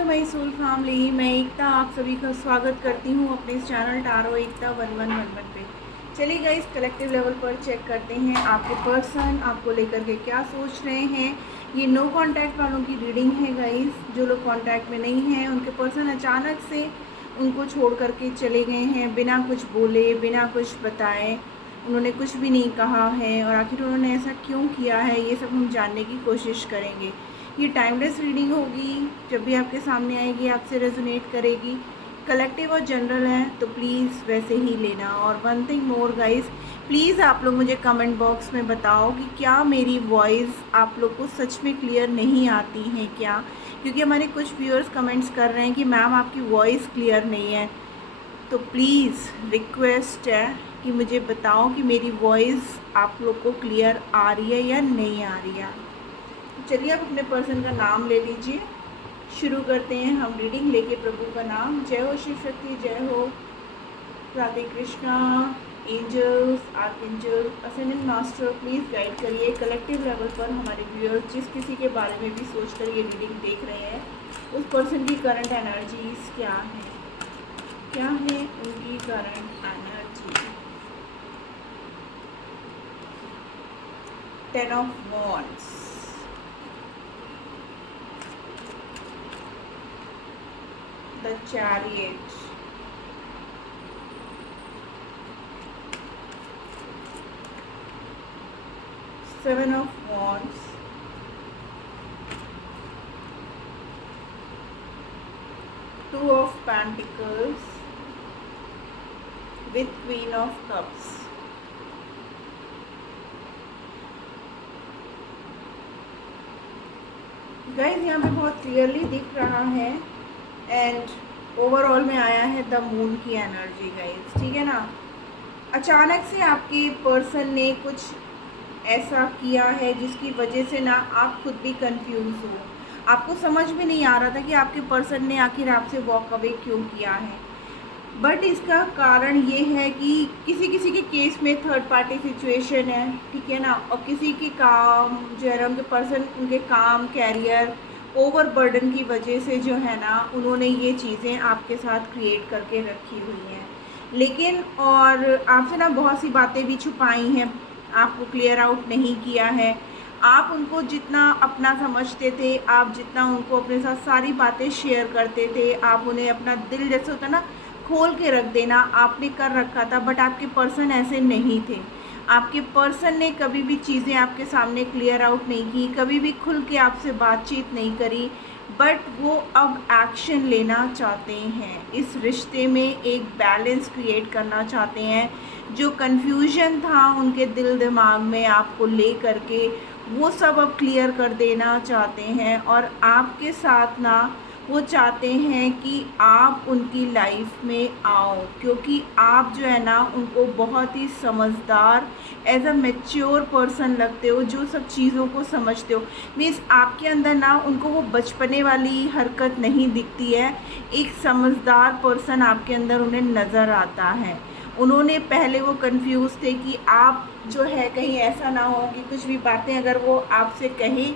To my soul family. मैं एकता आप सभी का स्वागत करती हूँ अपने इस चैनल टारो एकता 1111 पे। चलिए गाइस, कलेक्टिव लेवल पर चेक करते हैं आपके पर्सन आपको लेकर के क्या सोच रहे हैं। ये नो कांटेक्ट वालों की रीडिंग है गाइस। जो लोग कांटेक्ट में नहीं हैं उनके पर्सन अचानक से उनको छोड़ करके चले गए हैं, बिना कुछ बोले, बिना कुछ बताए। उन्होंने कुछ भी नहीं कहा है और आखिर उन्होंने ऐसा क्यों किया है, ये सब हम जानने की कोशिश करेंगे। ये टाइमलेस रीडिंग होगी, जब भी आपके सामने आएगी आपसे रेजोनेट करेगी। कलेक्टिव और जनरल है तो प्लीज़ वैसे ही लेना। और one thing more guys, please आप लोग मुझे कमेंट बॉक्स में बताओ कि क्या मेरी वॉइस आप लोग को सच में क्लियर नहीं आती है क्या, क्योंकि हमारे कुछ व्यूअर्स कमेंट्स कर रहे हैं कि मैम आपकी वॉइस क्लियर नहीं है। तो प्लीज़ रिक्वेस्ट है कि मुझे बताओ कि मेरी वॉइस आप लोग को क्लियर आ रही है या नहीं आ रही है। चलिए आप अपने पर्सन का नाम ले लीजिए। शुरू करते हैं हम रीडिंग लेके प्रभु का नाम। जय हो शिव शक्ति, जय हो Radhe Krishna. Angels, archangel, ascended master please guide करिए कलेक्टिव लेवल पर हमारे व्यूअर्स जिस किसी के बारे में भी सोच कर ये रीडिंग देख रहे हैं, उस पर्सन की करंट एनर्जीज क्या है, क्या है उनकी current energy. 10 of wands, the chariot, seven of wands, two of pentacles with queen of cups। Guys यहाँ पे बहुत क्लियरली दिख रहा है एंड ओवरऑल में आया है द मून की एनर्जी गाइस, ठीक है ना। अचानक से आपके पर्सन ने कुछ ऐसा किया है जिसकी वजह से ना आप खुद भी कंफ्यूज हो। आपको समझ में नहीं आ रहा था कि आपके पर्सन ने आखिर आपसे वॉक अवे क्यों किया है। बट इसका कारण ये है कि किसी किसी के केस में थर्ड पार्टी सिचुएशन है, ठीक है ना। और किसी के काम जो है ना, उनके पर्सन उनके काम, कैरियर, ओवरबर्डन की वजह से जो है ना उन्होंने ये चीज़ें आपके साथ क्रिएट करके रखी हुई हैं। लेकिन और आपसे ना बहुत सी बातें भी छुपाई हैं, आपको क्लियर आउट नहीं किया है। आप उनको जितना अपना समझते थे, आप जितना उनको अपने साथ सारी बातें शेयर करते थे, आप उन्हें अपना दिल जैसे होता ना खोल के रख देना, आपने कर रखा था। बट आपके पर्सन ऐसे नहीं थे। आपके पर्सन ने कभी भी चीज़ें आपके सामने क्लियर आउट नहीं की, कभी भी खुल के आपसे बातचीत नहीं करी। बट वो अब एक्शन लेना चाहते हैं, इस रिश्ते में एक बैलेंस क्रिएट करना चाहते हैं। जो कन्फ्यूजन था उनके दिल दिमाग में आपको ले करके, वो सब अब क्लियर कर देना चाहते हैं। और आपके साथ ना वो चाहते हैं कि आप उनकी लाइफ में आओ, क्योंकि आप जो है ना उनको बहुत ही समझदार, एज अ मैच्योर पर्सन लगते हो, जो सब चीज़ों को समझते हो। मीन्स आपके अंदर ना उनको वो बचपने वाली हरकत नहीं दिखती है। एक समझदार पर्सन आपके अंदर उन्हें नज़र आता है। उन्होंने पहले वो कंफ्यूज थे कि आप जो है कहीं ऐसा ना हो कि कुछ भी बातें अगर वो आपसे कहें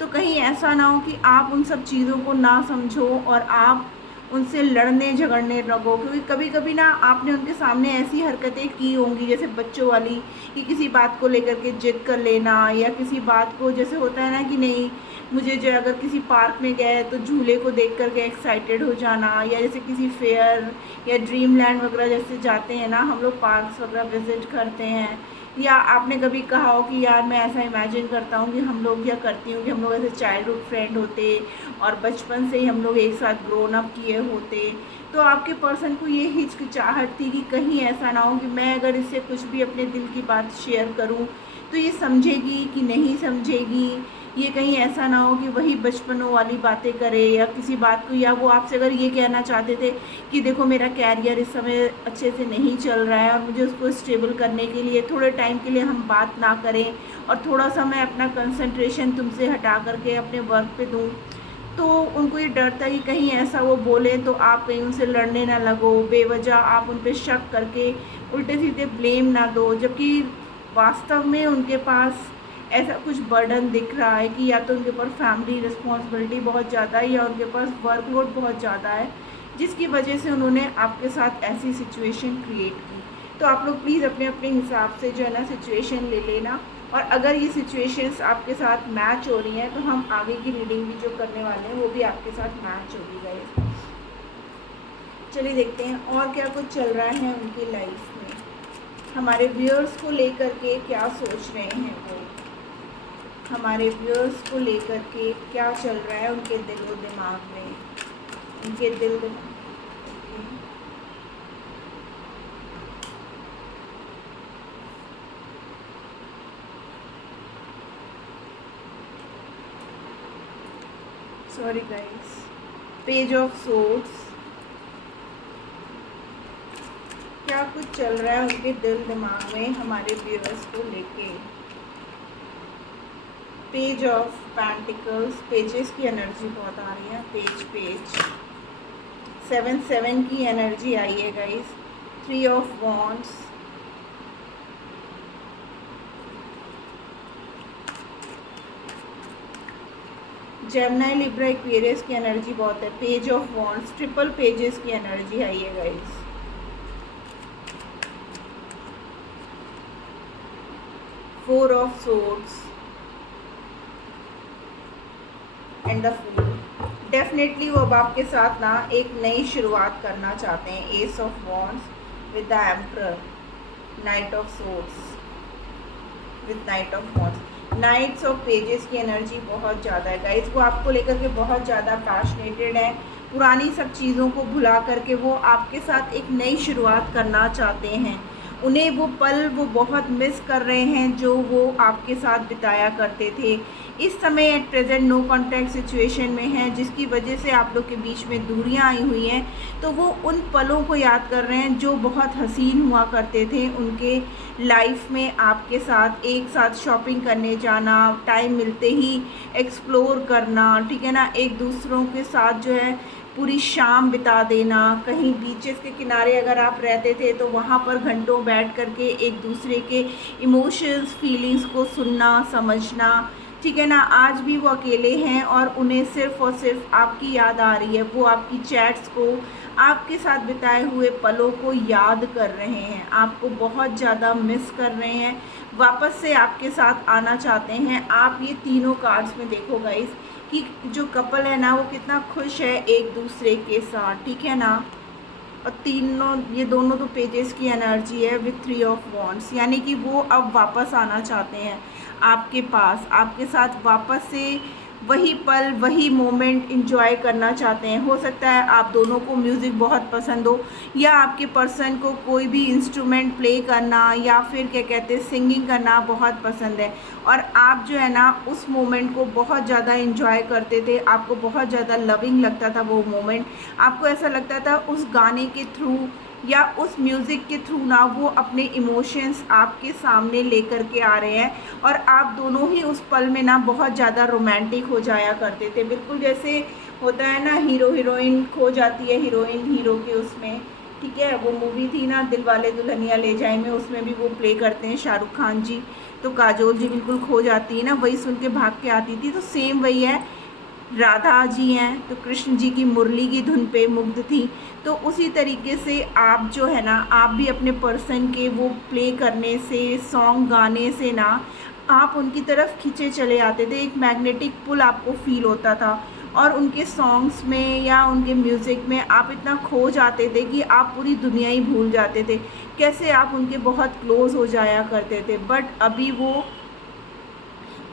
तो कहीं ऐसा ना हो कि आप उन सब चीज़ों को ना समझो और आप उनसे लड़ने झगड़ने लगो। क्योंकि कभी कभी ना आपने उनके सामने ऐसी हरकतें की होंगी जैसे बच्चों वाली, कि किसी बात को लेकर के जिद कर लेना, या किसी बात को जैसे होता है ना कि नहीं मुझे जो अगर किसी पार्क में गए तो झूले को देख करके एक्साइटेड हो जाना, या जैसे किसी फेयर या ड्रीम लैंड वगैरह जैसे जाते हैं ना हम लोग, पार्क्स वगैरह विजिट करते हैं। या आपने कभी कहा हो कि यार मैं ऐसा इमेजिन करता हूँ कि हम लोग, या करती हूँ कि हम लोग ऐसे चाइल्डहुड फ्रेंड होते और बचपन से ही हम लोग एक साथ ग्रोन अप किए होते। तो आपके पर्सन को ये हिचकिचाहट थी कि कहीं ऐसा ना हो कि मैं अगर इससे कुछ भी अपने दिल की बात शेयर करूँ तो ये समझेगी कि नहीं समझेगी। ये कहीं ऐसा ना हो कि वही बचपनों वाली बातें करे या किसी बात को, या वो आपसे अगर ये कहना चाहते थे कि देखो मेरा कैरियर इस समय अच्छे से नहीं चल रहा है और मुझे उसको स्टेबल करने के लिए थोड़े टाइम के लिए हम बात ना करें और थोड़ा सा मैं अपना कंसंट्रेशन तुमसे हटा करके अपने वर्क पे दूँ। तो उनको ये डर था कि कहीं ऐसा वो बोले तो आप कहीं उनसे लड़ने ना लगो, बेवजह आप उन पर शक करके उल्टे सीधे ब्लेम ना दो, जबकि वास्तव में उनके पास ऐसा कुछ बर्डन दिख रहा है कि या तो उनके ऊपर फैमिली रिस्पॉन्सिबिलिटी बहुत ज़्यादा है या उनके पास वर्कलोड बहुत ज़्यादा है, जिसकी वजह से उन्होंने आपके साथ ऐसी सिचुएशन क्रिएट की। तो आप लोग प्लीज़ अपने अपने हिसाब से जो है ना सिचुएशन ले लेना, और अगर ये सिचुएशंस आपके साथ मैच हो रही हैं तो हम आगे की रीडिंग भी जो करने वाले हैं वो भी आपके साथ मैच होगी गाइस। चलिए देखते हैं और क्या कुछ चल रहा है उनकी लाइफ में, हमारे व्यूअर्स को लेकर के क्या सोच रहे हैं वो, हमारे व्यूअर्स को लेकर के क्या चल रहा है उनके दिलो दिमाग में, उनके दिल दिमाग। Sorry guys, page of swords, क्या कुछ चल रहा है उनके दिल दिमाग में हमारे व्यूअर्स को लेके। पेज ऑफ पेंटिकल्स, पेजेस की एनर्जी बहुत आ रही है, पेज 7 की एनर्जी आई है guys. 3 of wands, Gemini Libra Aquarius की एनर्जी बहुत है। Page of wands, triple pages की एनर्जी आई है guys. Four of swords and the fool. Definitely वो अब आपके साथ ना एक नई शुरुआत करना चाहते हैं। Ace of wands with the emperor, knight of swords with knight of wands, knights of pages की एनर्जी बहुत ज़्यादा है गाइस। वो आपको लेकर के बहुत ज़्यादा पैशनेटेड है, पुरानी सब चीज़ों को भुला करके वो आपके साथ एक नई शुरुआत करना चाहते हैं। उन्हें वो पल वो बहुत मिस कर रहे हैं जो वो आपके साथ बिताया करते थे। इस समय at present no contact situation में हैं, जिसकी वजह से आप लोग के बीच में दूरियां आई हुई हैं। तो वो उन पलों को याद कर रहे हैं जो बहुत हसीन हुआ करते थे उनके लाइफ में, आपके साथ एक साथ शॉपिंग करने जाना, टाइम मिलते ही एक्सप्लोर करना, ठीक है ना, एक दूसरों के साथ जो है पूरी शाम बिता देना। कहीं बीचेस के किनारे अगर आप रहते थे तो वहाँ पर घंटों बैठ करके एक दूसरे के इमोशंस फीलिंग्स को सुनना समझना, ठीक है ना। आज भी वो अकेले हैं और उन्हें सिर्फ़ और सिर्फ आपकी याद आ रही है। वो आपकी चैट्स को, आपके साथ बिताए हुए पलों को याद कर रहे हैं, आपको बहुत ज़्यादा मिस कर रहे हैं, वापस से आपके साथ आना चाहते हैं। आप ये तीनों कार्ड्स में देखो गाइस कि जो कपल है ना वो कितना खुश है एक दूसरे के साथ, ठीक है ना। और तीनों, ये दोनों तो पेजेस की एनर्जी है विथ 3 ऑफ वॉन्ड्स, यानी कि वो अब वापस आना चाहते हैं आपके पास, आपके साथ वापस से वही पल वही मोमेंट एंजॉय करना चाहते हैं। हो सकता है आप दोनों को म्यूज़िक बहुत पसंद हो, या आपके पर्सन को कोई भी इंस्ट्रूमेंट प्ले करना या फिर क्या कहते हैं सिंगिंग करना बहुत पसंद है, और आप जो है ना उस मोमेंट को बहुत ज़्यादा एंजॉय करते थे। आपको बहुत ज़्यादा लविंग लगता था वो मोमेंट, आपको ऐसा लगता था उस गाने के थ्रू या उस म्यूज़िक के थ्रू ना वो अपने इमोशंस आपके सामने लेकर के आ रहे हैं, और आप दोनों ही उस पल में ना बहुत ज़्यादा रोमांटिक हो जाया करते थे। बिल्कुल जैसे होता है ना, हीरो हीरोइन खो जाती है हीरोइन हीरो के उसमें, ठीक है, वो मूवी थी ना दिलवाले दुल्हनिया ले जाए में, उसमें भी वो प्ले करते हैं शाहरुख खान जी, तो काजोल जी बिल्कुल खो जाती है ना, वही सुन के भाग के आती थी। तो सेम वही है, राधा जी हैं तो कृष्ण जी की मुरली की धुन पे मुग्ध थी। तो उसी तरीके से आप जो है ना, आप भी अपने पर्सन के वो प्ले करने से, सॉन्ग गाने से ना आप उनकी तरफ खींचे चले आते थे। एक मैग्नेटिक पुल आपको फील होता था, और उनके सॉन्ग्स में या उनके म्यूज़िक में आप इतना खो जाते थे कि आप पूरी दुनिया ही भूल जाते थे, कैसे आप उनके बहुत क्लोज़ हो जाया करते थे। बट अभी वो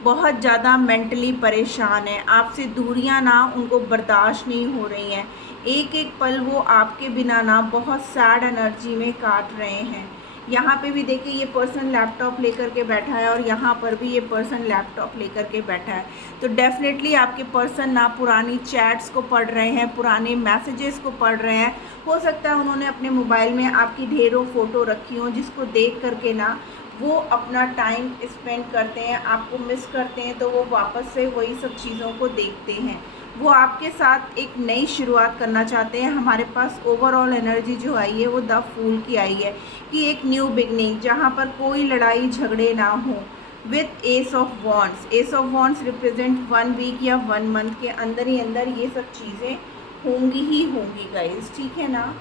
बहुत ज़्यादा मेंटली परेशान है, आपसे दूरियां ना उनको बर्दाश्त नहीं हो रही हैं। एक एक पल वो आपके बिना ना बहुत सैड एनर्जी में काट रहे हैं। यहाँ पे भी देखिए ये पर्सन लैपटॉप लेकर के बैठा है, और यहाँ पर भी ये पर्सन लैपटॉप लेकर के बैठा है। तो डेफिनेटली आपके पर्सन ना पुरानी चैट्स को पढ़ रहे हैं, पुराने मैसेजेस को पढ़ रहे हैं। हो सकता है उन्होंने अपने मोबाइल में आपकी ढेरों फ़ोटो रखी हों, जिसको देख करके ना वो अपना टाइम स्पेंड करते हैं, आपको मिस करते हैं, तो वो वापस से वही सब चीज़ों को देखते हैं। वो आपके साथ एक नई शुरुआत करना चाहते हैं। हमारे पास ओवरऑल एनर्जी जो आई है वो द फूल की आई है कि एक न्यू बिगनिंग, जहाँ पर कोई लड़ाई झगड़े ना हो, with ace of wands. Ace of wands represent 1 week या 1 मंथ के अंदर ही अंदर ये सब चीज़ें होंगी ही होंगी गाइस, ठीक है ना।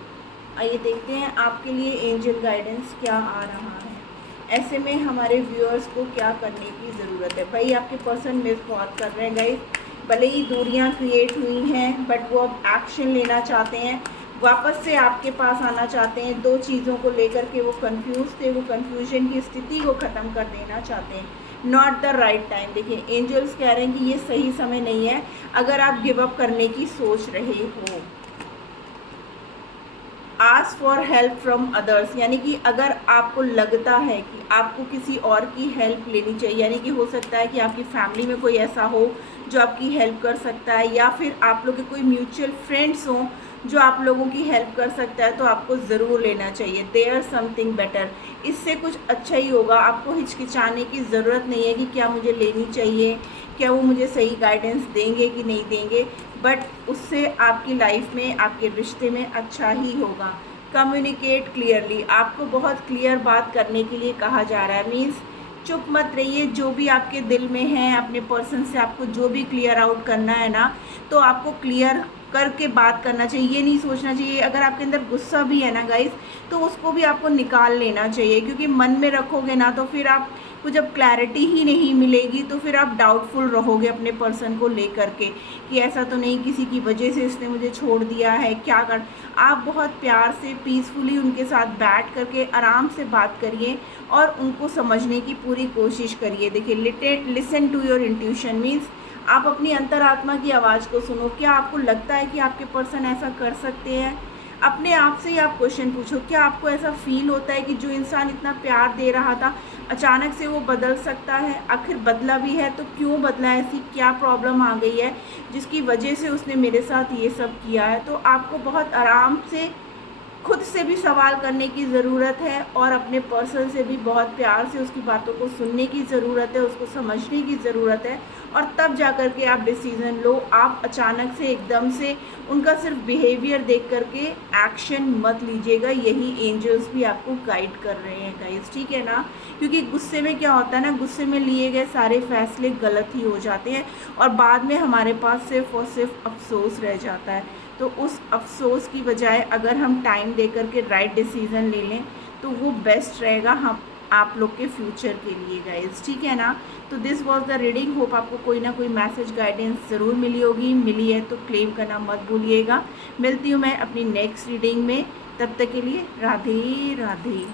आइए देखते हैं आपके लिए एंजल गाइडेंस क्या आ रहा है। ऐसे में हमारे व्यूअर्स को क्या करने की ज़रूरत है। भाई आपके पर्सन मिस बहुत कर रहे हैं गाइस, भले ही दूरियां क्रिएट हुई हैं बट वो अब एक्शन लेना चाहते हैं, वापस से आपके पास आना चाहते हैं। दो चीज़ों को लेकर के वो कंफ्यूज थे, वो कंफ्यूजन की स्थिति को ख़त्म कर देना चाहते हैं। Not the right time. देखिए एंजल्स कह रहे हैं कि ये सही समय नहीं है अगर आप गिव अप करने की सोच रहे हो। Ask for help from others, यानी कि अगर आपको लगता है कि आपको किसी और की हेल्प लेनी चाहिए, यानी कि हो सकता है कि आपकी फैमिली में कोई ऐसा हो जो आपकी हेल्प कर सकता है, या फिर आप लोग के कोई म्यूचुअल फ्रेंड्स हों जो आप लोगों की हेल्प कर सकता है, तो आपको ज़रूर लेना चाहिए। देयर समथिंग बेटर, इससे कुछ अच्छा ही होगा। आपको हिचकिचाने की ज़रूरत नहीं है कि क्या मुझे लेनी चाहिए, क्या वो मुझे सही गाइडेंस देंगे कि नहीं देंगे, बट उससे आपकी लाइफ में, आपके रिश्ते में अच्छा ही होगा। कम्युनिकेट क्लियरली, आपको बहुत क्लियर बात करने के लिए कहा जा रहा है। मीन्स चुप मत रहिए, जो भी आपके दिल में है अपने पर्सन से आपको जो भी क्लियर आउट करना है ना, तो आपको क्लियर करके बात करना चाहिए। ये नहीं सोचना चाहिए, अगर आपके अंदर गुस्सा भी है ना गाइस, तो उसको भी आपको निकाल लेना चाहिए, क्योंकि मन में रखोगे ना तो फिर आपको जब क्लैरिटी ही नहीं मिलेगी तो फिर आप डाउटफुल रहोगे अपने पर्सन को लेकर के कि ऐसा तो नहीं किसी की वजह से इसने मुझे छोड़ दिया है, क्या कर। आप बहुत प्यार से पीसफुली उनके साथ बैठ करके आराम से बात करिए और उनको समझने की पूरी कोशिश करिए। देखिए listen to your intuition, means आप अपनी अंतरात्मा की आवाज़ को सुनो। क्या आपको लगता है कि आपके पर्सन ऐसा कर सकते हैं? अपने आप से ही आप क्वेश्चन पूछो, क्या आपको ऐसा फील होता है कि जो इंसान इतना प्यार दे रहा था अचानक से वो बदल सकता है? आखिर बदला भी है तो क्यों बदला? ऐसी क्या प्रॉब्लम आ गई है जिसकी वजह से उसने मेरे साथ ये सब किया है? तो आपको बहुत आराम से खुद से भी सवाल करने की ज़रूरत है और अपने पर्सन से भी बहुत प्यार से उसकी बातों को सुनने की ज़रूरत है, उसको समझने की ज़रूरत है, और तब जा कर के आप डिसीज़न लो। आप अचानक से एकदम से उनका सिर्फ बिहेवियर देख करके एक्शन मत लीजिएगा। यही एंजल्स भी आपको गाइड कर रहे हैं गाइस, ठीक है ना। क्योंकि गुस्से में क्या होता है ना, गुस्से में लिए गए सारे फैसले गलत ही हो जाते हैं और बाद में हमारे पास सिर्फ और सिर्फ अफसोस रह जाता है। तो उस अफसोस की बजाय अगर हम टाइम दे करके राइट डिसीज़न ले लें तो वो बेस्ट रहेगा हम आप लोग के फ्यूचर के लिए गाइस, ठीक है ना। तो this was the reading. Hope आपको कोई ना कोई मैसेज गाइडेंस ज़रूर मिली होगी। मिली है तो क्लेम करना मत भूलिएगा। मिलती हूँ मैं अपनी नेक्स्ट रीडिंग में, तब तक के लिए राधे राधे।